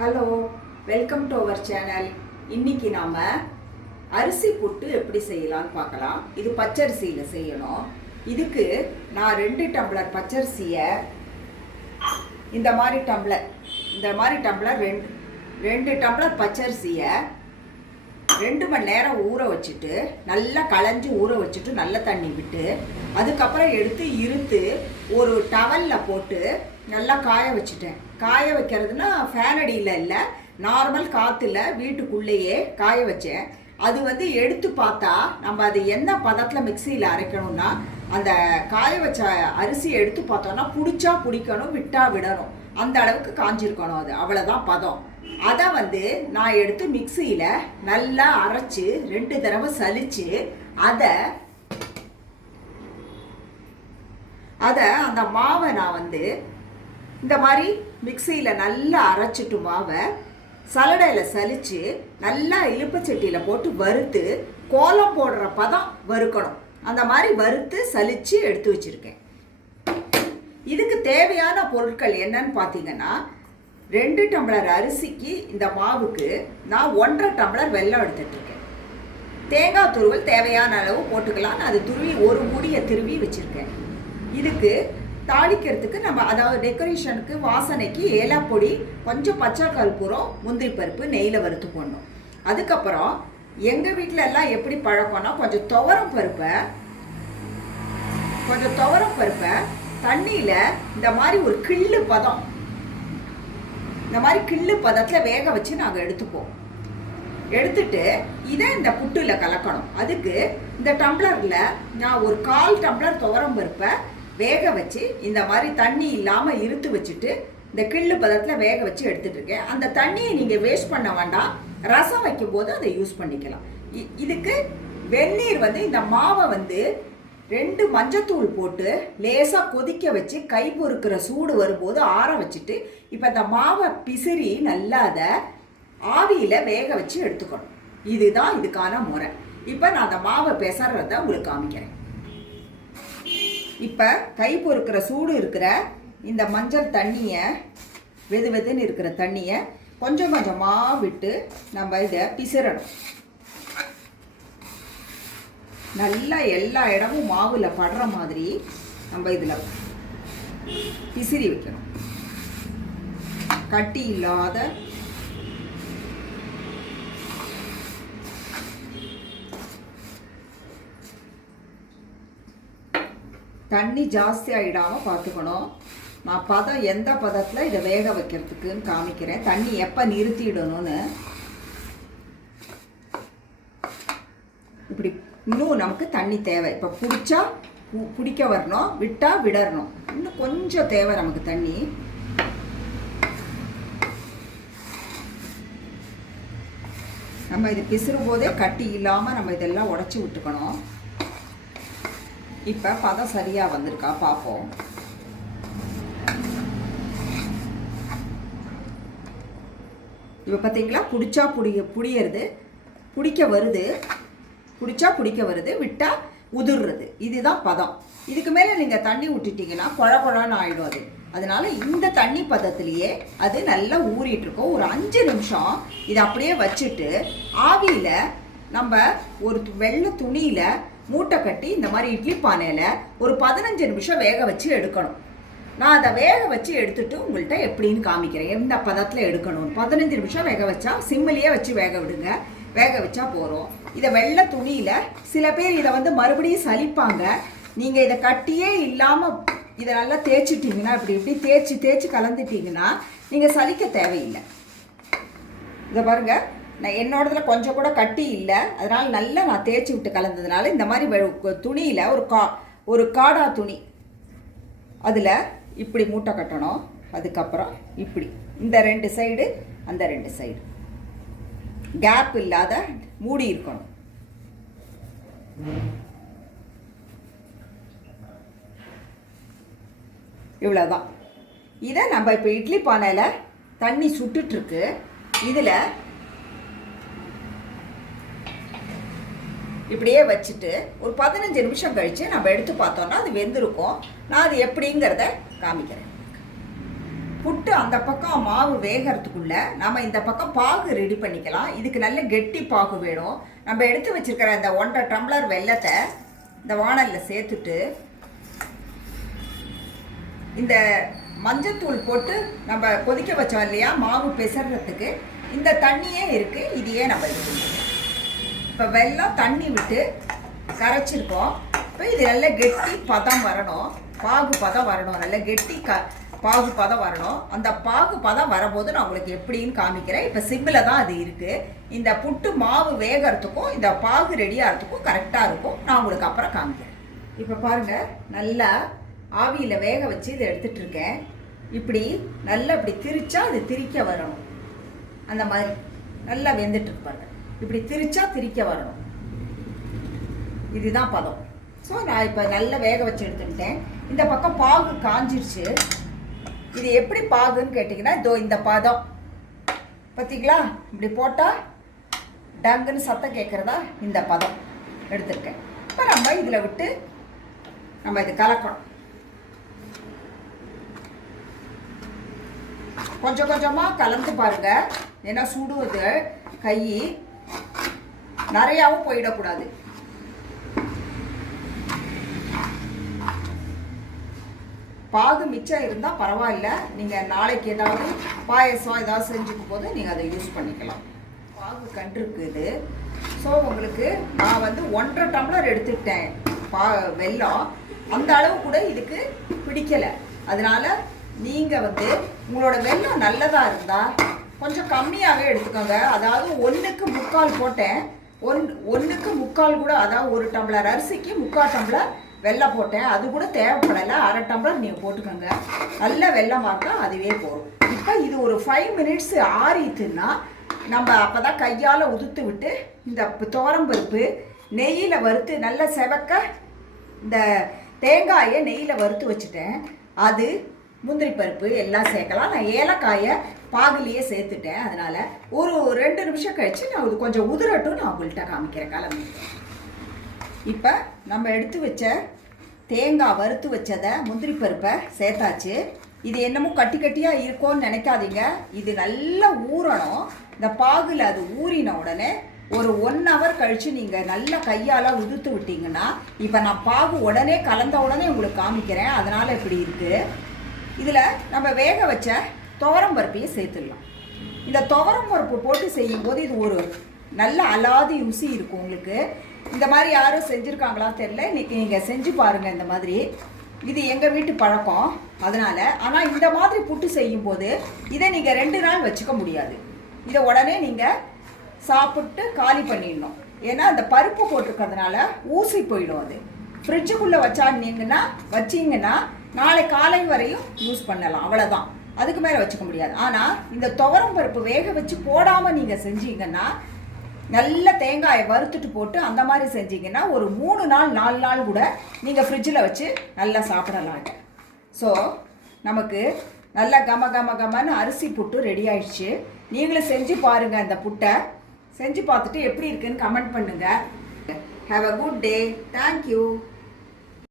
Hello, welcome to our channel. இன்னைக்கு நாம் அரிசி புட்டு எப்படி செய்யலாம்னு பார்க்கலாம். இது பச்சரிசியில் செய்யணும். இதுக்கு நான் 2 டம்ளர் பச்சரிசியை இந்த மாதிரி டம்ளர் 2 டம்ளர் பச்சரிசியை 2 மணி நேரம் ஊற வச்சுட்டு நல்லா களைஞ்சி ஊற வச்சுட்டு நல்ல தண்ணி விட்டு அதுக்கப்புறம் எடுத்து இருத்து ஒரு டவலில் போட்டு நல்லா காய வச்சுட்டேன். காய வைக்கிறதுனா ஃபேன் அடியில் இல்லை, நார்மல் காற்றுல வீட்டுக்குள்ளேயே காய வச்சேன். அது எடுத்து பார்த்தா நம்ம அது என்ன பதத்தில் மிக்சியில் அரைக்கணும்னா அந்த காய வச்ச அரிசி எடுத்து பார்த்தோன்னா பிடிச்சா பிடிக்கணும், விட்டா விடணும், அந்த அளவுக்கு காஞ்சிருக்கணும். அது அவ்வளோதான் பதம். அதை நான் எடுத்து மிக்சியில் நல்லா அரைச்சி 2 தடவை சலித்து அந்த மாவை நான் இந்த மாதிரி மிக்சியில் நல்லா அரைச்சிட்டு மாவை சலடையில் சலித்து நல்லா இலுப்பச்சட்டியில் போட்டு வறுத்து கோலம் போடுற பதம் வறுக்கணும். அந்த மாதிரி வறுத்து சலித்து எடுத்து வச்சுருக்கேன். இதுக்கு தேவையான பொருட்கள் என்னன்னு பார்த்தீங்கன்னா 2 டம்ளர் அரிசிக்கு இந்த மாவுக்கு நான் 1.5 டம்ளர் வெல்லம் எடுத்துகிட்ருக்கேன். தேங்காய் துருவல் தேவையான அளவு போட்டுக்கலாம். அது துருவி ஒரு மூடியை திருவி வச்சுருக்கேன். இதுக்கு தாளிக்கிறதுக்கு நம்ம அதாவது டெக்கரேஷனுக்கு வாசனைக்கு ஏலக்காய் பொடி, கொஞ்சம் பச்சை கற்பூரம், முந்திரி பருப்பு நெய்யில் வறுத்து போடணும். அதுக்கப்புறம் எங்கள் வீட்டில் எல்லாம் எப்படி பழக்கம்னா கொஞ்சம் துவரம் பருப்பை தண்ணியில் இந்த மாதிரி ஒரு கிள்ளு பதத்தில் வேக வச்சு நாங்கள் எடுத்துப்போம். எடுத்துட்டு இதை இந்த புட்டில் கலக்கணும். அதுக்கு இந்த டம்ளரில் நான் ஒரு 1/4 டம்ளர் துவரம் பருப்பை வேக வச்சு இந்த மாதிரி தண்ணி இல்லாமல் இருத்து வச்சுட்டு இந்த கிள்ளு பதத்தில் வேக வச்சு எடுத்துகிட்ருக்கேன். அந்த தண்ணியை நீங்கள் வேஸ்ட் பண்ண வேண்டாம், ரசம் வைக்கும்போது அதை யூஸ் பண்ணிக்கலாம். இதுக்கு வெந்நீர் இந்த மாவை 2 மஞ்சத்தூள் போட்டு லேசாக கொதிக்க வச்சு கை பொறுக்கிற சூடு வரும்போது ஆற வச்சுட்டு இப்போ இந்த மாவை பிசிறி நல்லா அதை ஆவியில் வேக வச்சு எடுத்துக்கணும். இதுதான் இதுக்கான முறை. இப்போ நான் அந்த மாவை பெசறதை உங்களுக்கு காமிக்கிறேன். இப்போ கை பொறுக்கிற சூடு இருக்கிற இந்த மஞ்சள் தண்ணியை வெதுன்னு இருக்கிற தண்ணியை கொஞ்சம் கொஞ்சமாக விட்டு நம்ம இதை பிசிறணும். நல்லா எல்லா இடமும் மாவில் படுற மாதிரி நம்ம இதில் பிசிறி வைக்கணும். கட்டி இல்லாத தண்ணி ஜாஸ்தி ஆகிடாமல் பார்த்துக்கணும். நான் பதம் எந்த பதத்தில் இதை வேக வைக்கிறதுக்குன்னு காமிக்கிறேன். தண்ணி எப்போ நிறுத்திடணும்னு. இப்படி இன்னும் நமக்கு தண்ணி தேவை. இப்போ பிடிச்சா பிடிக்க வரணும், விட்டால் விடணும். இன்னும் கொஞ்சம் தேவை நமக்கு தண்ணி. நம்ம இது பிசுறும் போதே கட்டி இல்லாமல் நம்ம இதெல்லாம் உடச்சி விட்டுக்கணும். இப்போ பதம் சரியாக வந்திருக்கா பார்ப்போம். இப்போ பார்த்தீங்களா, பிடிக்க வருது, விட்டால் உதிர்றது. இதுதான் பதம். இதுக்கு மேலே நீங்கள் தண்ணி விட்டுட்டிங்கன்னா குழன்னு ஆகிடும் அது. அதனால் இந்த தண்ணி பதத்துலேயே அது நல்லா ஊறிட்டுருக்கோம். ஒரு 5 நிமிஷம் இதை அப்படியே வச்சுட்டு ஆவியில் நம்ம ஒரு வெள்ளை துணியில் மூட்டை கட்டி இந்த மாதிரி இட்லி பானையில் ஒரு 15 நிமிஷம் வேக வச்சு எடுக்கணும். நான் அதை வேக வச்சு எடுத்துட்டு உங்கள்கிட்ட எப்படின்னு காமிக்கிறேன், எந்த பதத்தில் எடுக்கணும். 15 நிமிஷம் வேக வச்சா சிம்மிலேயே வச்சு வேக விடுங்க. வேக வச்சா போகிறோம். இதை வெள்ளை துணியில் சில பேர் இதை மறுபடியும் சலிப்பாங்க. நீங்கள் இதை கட்டியே இல்லாமல் இதை நல்லா தேய்ச்சிட்டிங்கன்னா இப்படி தேய்ச்சி கலந்துட்டிங்கன்னா நீங்கள் சலிக்க தேவையில்லை. இதை பாருங்கள், நான் என்னோடதில் கொஞ்சம் கூட கட்டி இல்லை, அதனால் நல்லா நான் தேய்ச்சி விட்டு கலந்ததுனால இந்த மாதிரி துணியில் ஒரு காடா துணி அதில் இப்படி மூட்டை கட்டணும். அதுக்கப்புறம் இப்படி இந்த 2 சைடு அந்த 2 சைடு கேப் இல்லாத மூடி இருக்கணும். இவ்வளோதான். இதை நம்ம இப்போ இட்லி பானையில் தண்ணி சுட்டுட்ருக்கு. இதில் இப்படியே வச்சுட்டு ஒரு 15 நிமிஷம் கழித்து நம்ம எடுத்து பார்த்தோன்னா அது வெந்திருக்கும். நான் அது எப்படிங்கிறத காமிக்கிறேன். புட்டு அந்த பக்கம் மாவு வேகிறதுக்குள்ள நம்ம இந்த பக்கம் பாகு ரெடி பண்ணிக்கலாம். இதுக்கு நல்ல கெட்டி பாகு வேணும். நம்ம எடுத்து வச்சிருக்கிற இந்த 1.5 டம்ளர் வெல்லத்தை இந்த வாணலில் சேர்த்துட்டு இந்த மஞ்சத்தூள் போட்டு நம்ம கொதிக்க வச்சோம் இல்லையா மாவு பிசறதுக்கு, இந்த தண்ணியே இருக்குது, இதையே நம்ம இது பண்ணிக்கலாம். இப்போ வெல்லம் தண்ணி விட்டு கரைச்சிருக்கோம். இப்போ இது நல்ல கெட்டி பதம் வரணும், பாகு பதம் வரணும், நல்ல கெட்டி பாகு பதம் வரணும். அந்த பாகு பதம் வரும்போது நான் உங்களுக்கு எப்படின்னு காமிக்கிறேன். இப்போ சிம்மில் தான் அது இருக்குது. இந்த புட்டு மாவு வேகிறதுக்கும் இந்த பாகு ரெடி ஆகிறதுக்கும் கரெக்டாக இருக்கும். நான் உங்களுக்கு அப்புறம் காமிக்கிறேன். இப்போ பாருங்கள், நல்லா ஆவியில் வேக வச்சு இதை எடுத்துகிட்டு இருக்கேன். இப்படி நல்லா இப்படி திரிச்சா அது திரிக்க வரணும். அந்த மாதிரி நல்லா வெந்துட்டு இருப்பாங்க. இப்படி திரிச்சா திரிக்க வரணும். இதுதான் பதம். ஸோ நான் இப்போ நல்லா வேக வச்சு எடுத்துக்கிட்டேன். இந்த பக்கம் பாகு காஞ்சிருச்சு. இது எப்படி பாகுன்னு கேட்டிங்கன்னா, இதோ இந்த பதம் பார்த்தீங்களா, இப்படி போட்டால் டங்குன்னு சத்தம் கேட்குறதா இந்த பதம் எடுத்துருக்கேன். இப்போ நம்ம இதில் விட்டு நம்ம இது கலக்கணும். கொஞ்சம் கொஞ்சமாக கலந்து பாருங்க. ஏன்னா சுடுவது கை நிறையாவும் போயிடக்கூடாது. பாகு மிச்சம் இருந்தால் பரவாயில்ல, நீங்கள் நாளைக்கு ஏதாவது பாயசம் ஏதாவது செஞ்சுக்கும் போது நீங்கள் அதை யூஸ் பண்ணிக்கலாம். பாகு கண்டிருக்குது. ஸோ உங்களுக்கு நான் வந்து 1.5 டம்ளர் எடுத்துக்கிட்டேன் வெல்லம். அந்த அளவு கூட இதுக்கு பிடிக்கலை. அதனால நீங்கள் வந்து உங்களோட வெல்லம் நல்லதாக இருந்தால் கொஞ்சம் கம்மியாகவே எடுத்துக்கோங்க. அதாவது 1.25 போட்டேன். 1.25 கூட, அதாவது 1 டம்ளர் அரிசிக்கு 3/4 டம்ளர் வெல்லம் போட்டேன். அது கூட தேவைப்படலை. 1/2 டம்ளர் நீங்கள் போட்டுக்கோங்க. நல்ல வெல்லமாக இருந்தால் அதுவே போகும். இப்போ இது ஒரு 5 மினிட்ஸ் ஆறிட்டுன்னா நம்ம அப்போ தான் கையால் உதுத்து விட்டு இந்த துவரம்பருப்பு நெய்யில் வறுத்து நல்ல செவக்க இந்த தேங்காயை நெய்யில் வறுத்து வச்சுட்டேன். அது முந்திரி பருப்பு எல்லாம் சேர்க்கலாம். நான் ஏலக்காயை பாகுலேயே சேர்த்துட்டேன். அதனால் ஒரு 2 நிமிஷம் கழித்து நான் இது கொஞ்சம் உதிரட்டும் நான் உங்கள்கிட்ட காமிக்கிறேன் கிளம்பி. இப்போ நம்ம எடுத்து வச்ச தேங்காய் வறுத்து வச்சதை முந்திரி பருப்பை சேர்த்தாச்சு. இது என்னமோ கட்டி கட்டியாக இருக்கும்னு நினைக்காதீங்க. இது நல்லா ஊறணும். இந்த பாகுல அது ஊறின உடனே ஒரு 1 ஹவர் கழித்து நீங்கள் நல்லா கையால் உதுத்து விட்டீங்கன்னா, இப்போ நான் பாகு உடனே கலந்த உடனே உங்களுக்கு காமிக்கிறேன். அதனால் இப்படி இருக்குது. இதில் நம்ம வேக வச்ச துவரம்பருப்பையும் சேர்த்துடலாம். இந்த துவரம்பருப்பு போட்டு செய்யும்போது இது ஒரு நல்ல அலாதி ருசி இருக்கும் உங்களுக்கு. இந்த மாதிரி யாரும் செஞ்சுருக்காங்களா தெரியல. இன்றைக்கி நீங்கள் செஞ்சு பாருங்கள். இந்த மாதிரி இது எங்கள் வீட்டு பழக்கம். அதனால் ஆனால் இந்த மாதிரி புட்டு செய்யும்போது இதை நீங்கள் 2 நாள் வச்சுக்க முடியாது. இதை உடனே நீங்கள் சாப்பிட்டு காலி பண்ணிடணும். ஏன்னா அந்த பருப்பு போட்டிருக்கிறதுனால ஊசி போயிடும். அது ஃப்ரிட்ஜுக்குள்ளே வச்சிங்கன்னா நாளை காலை வரையும் யூஸ் பண்ணலாம். அவ்வளோதான், அதுக்கு மேலே வச்சுக்க முடியாது. ஆனால் இந்த துவரம் பருப்பு வேக வச்சு போடாமல் நீங்கள் செஞ்சீங்கன்னா, நல்ல தேங்காயை வறுத்துட்டு போட்டு அந்த மாதிரி செஞ்சீங்கன்னா ஒரு 3 நாள் 4 நாள் கூட நீங்கள் ஃப்ரிட்ஜில் வச்சு நல்லா சாப்பிடலாம். ஸோ நமக்கு நல்லா கமன்னு அரிசி புட்டு ரெடி ஆயிடுச்சு. நீங்களும் செஞ்சு பாருங்கள். இந்த புட்டை செஞ்சு பார்த்துட்டு எப்படி இருக்குன்னு கமெண்ட் பண்ணுங்கள். Have a good day. Thank you.